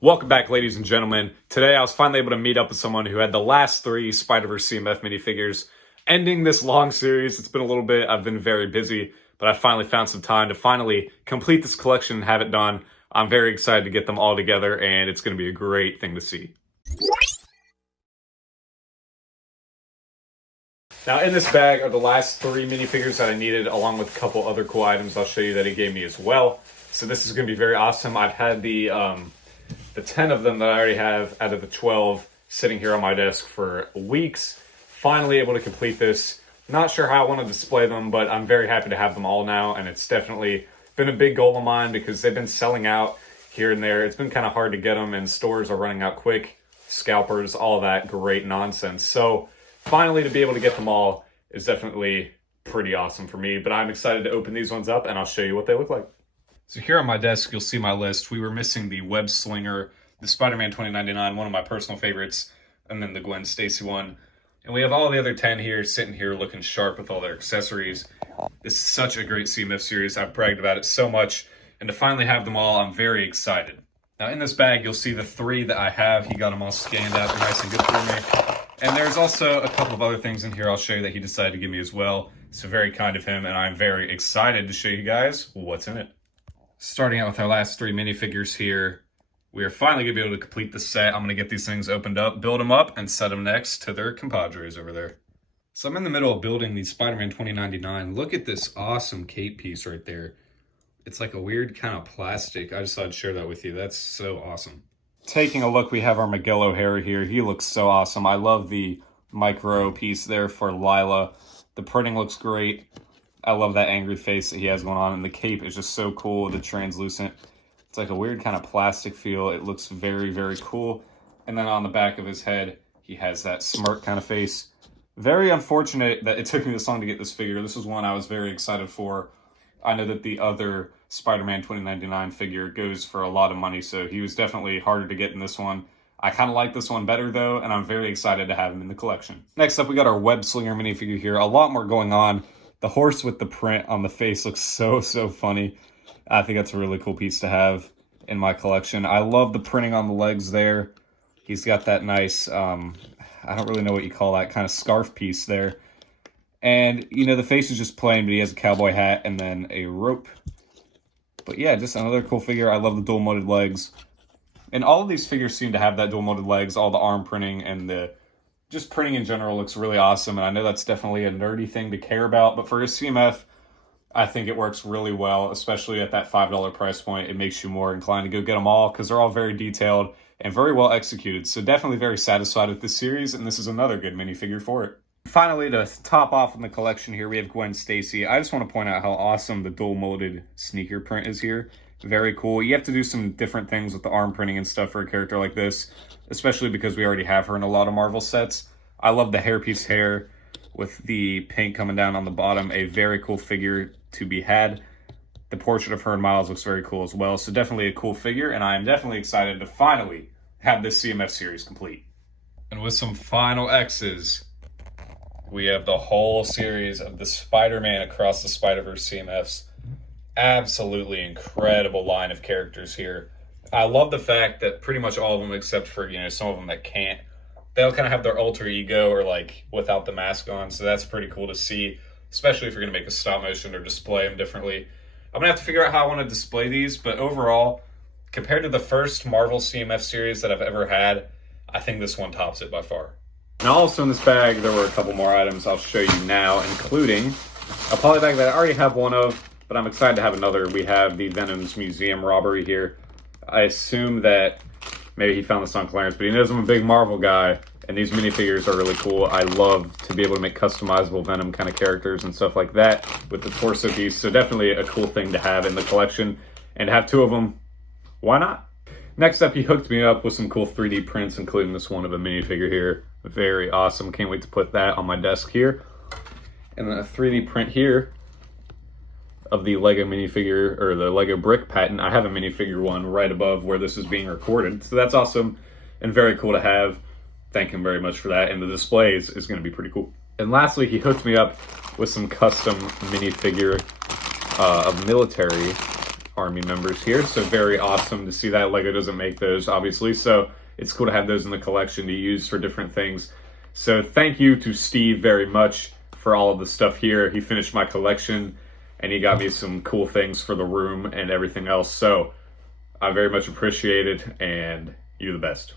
Welcome back, ladies and gentlemen. Today I was finally able to meet up with someone who had the last three Spiderverse CMF minifigures. Ending this long series, it's been a little bit, I've been very busy, but I finally found some time to finally complete this collection and have it done. I'm very excited to get them all together, and it's going to be a great thing to see. Now in this bag are the last three minifigures that I needed, along with a couple other cool items I'll show you that he gave me as well. So this is going to be very awesome. I've had the 10 of them that I already have out of the 12 sitting here on my desk for weeks. Finally able to complete this. Not sure how I want to display them, but I'm very happy to have them all now, and it's definitely been a big goal of mine because they've been selling out here and there. It's been kind of hard to get them, and stores are running out quick. Scalpers, all that great nonsense. So finally to be able to get them all is definitely pretty awesome for me, but I'm excited to open these ones up and I'll show you what they look like. So here on my desk, you'll see my list. We were missing the Web Slinger, the Spider-Man 2099, one of my personal favorites, and then the Gwen Stacy one. And we have all the other 10 here, sitting here looking sharp with all their accessories. This is such a great CMF series. I've bragged about it so much. And to finally have them all, I'm very excited. Now in this bag, you'll see the three that I have. He got them all scanned out. They're nice and good for me. And there's also a couple of other things in here I'll show you that he decided to give me as well. So very kind of him, and I'm very excited to show you guys what's in it. Starting out with our last three minifigures here, we are finally going to be able to complete the set. I'm going to get these things opened up, build them up, and set them next to their compadres over there. So I'm in the middle of building the Spider-Man 2099. Look at this awesome cape piece right there. It's like a weird kind of plastic. I just thought I'd share that with you. That's so awesome. Taking a look, we have our Miguel O'Hara here. He looks so awesome. I love the micro piece there for Lila. The printing looks great. I love that angry face that he has going on, and the cape is just so cool, the translucent. It's like a weird kind of plastic feel. It looks very, very cool. And then on the back of his head, he has that smirk kind of face. Very unfortunate that it took me this long to get this figure. This was one I was very excited for. I know that the other Spider-Man 2099 figure goes for a lot of money, so he was definitely harder to get in this one. I kind of like this one better, though, and I'm very excited to have him in the collection. Next up, we got our Web Slinger minifigure here. A lot more going on. The horse with the print on the face looks so funny. I think that's a really cool piece to have in my collection. I love the printing on the legs there. He's got that nice, I don't really know what you call that, kind of scarf piece there. And, you know, the face is just plain, but he has a cowboy hat and then a rope. But yeah, just another cool figure. I love the dual-molded legs. And all of these figures seem to have that dual-molded legs, all the arm printing and the just printing in general looks really awesome, and I know that's definitely a nerdy thing to care about, but for a CMF, I think it works really well, especially at that $5 price point. It makes you more inclined to go get them all because they're all very detailed and very well executed, so definitely very satisfied with this series, and this is another good minifigure for it. Finally, to top off in the collection here, we have Gwen Stacy. I just want to point out how awesome the dual-molded sneaker print is here. Very cool. You have to do some different things with the arm printing and stuff for a character like this, especially because we already have her in a lot of Marvel sets. I love the hairpiece hair with the pink coming down on the bottom. A very cool figure to be had. The portrait of her and Miles looks very cool as well. So definitely a cool figure, and I am definitely excited to finally have this CMF series complete. And with some final X's, we have the whole series of the Spider-Man Across the Spiderverse CMFs. Absolutely incredible line of characters here. I love the fact that pretty much all of them, except for, you know, some of them that can't, they'll kind of have their alter ego or like without the mask on. So that's pretty cool to see, especially if you're going to make a stop motion or display them differently. I'm going to have to figure out how I want to display these, but overall, compared to the first Marvel CMF series that I've ever had, I think this one tops it by far. And also in this bag, there were a couple more items I'll show you now, including a poly bag that I already have one of, but I'm excited to have another. We have the Venom's Museum robbery here. I assume that maybe he found this on clearance, but he knows I'm a big Marvel guy, and these minifigures are really cool. I love to be able to make customizable Venom kind of characters and stuff like that with the torso piece, so definitely a cool thing to have in the collection. And to have two of them, why not? Next up, he hooked me up with some cool 3D prints, including this one of a minifigure here. Very awesome. Can't wait to put that on my desk here. And then a 3D print here of the Lego minifigure, or the Lego brick patent. I have a minifigure one right above where this is being recorded. So that's awesome and very cool to have. Thank him very much for that. And the displays is going to be pretty cool. And lastly, he hooked me up with some custom minifigure of military army members here. So very awesome to see that. Lego doesn't make those, obviously. So it's cool to have those in the collection to use for different things. So thank you to Steve very much for all of the stuff here. He finished my collection and he got me some cool things for the room and everything else. So I very much appreciate it, and you're the best.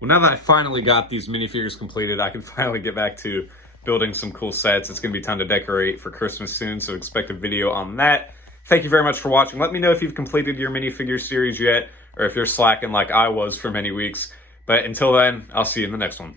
Well, now that I finally got these minifigures completed, I can finally get back to building some cool sets. It's going to be time to decorate for Christmas soon, so expect a video on that. Thank you very much for watching. Let me know if you've completed your minifigure series yet, or if you're slacking like I was for many weeks. But until then, I'll see you in the next one.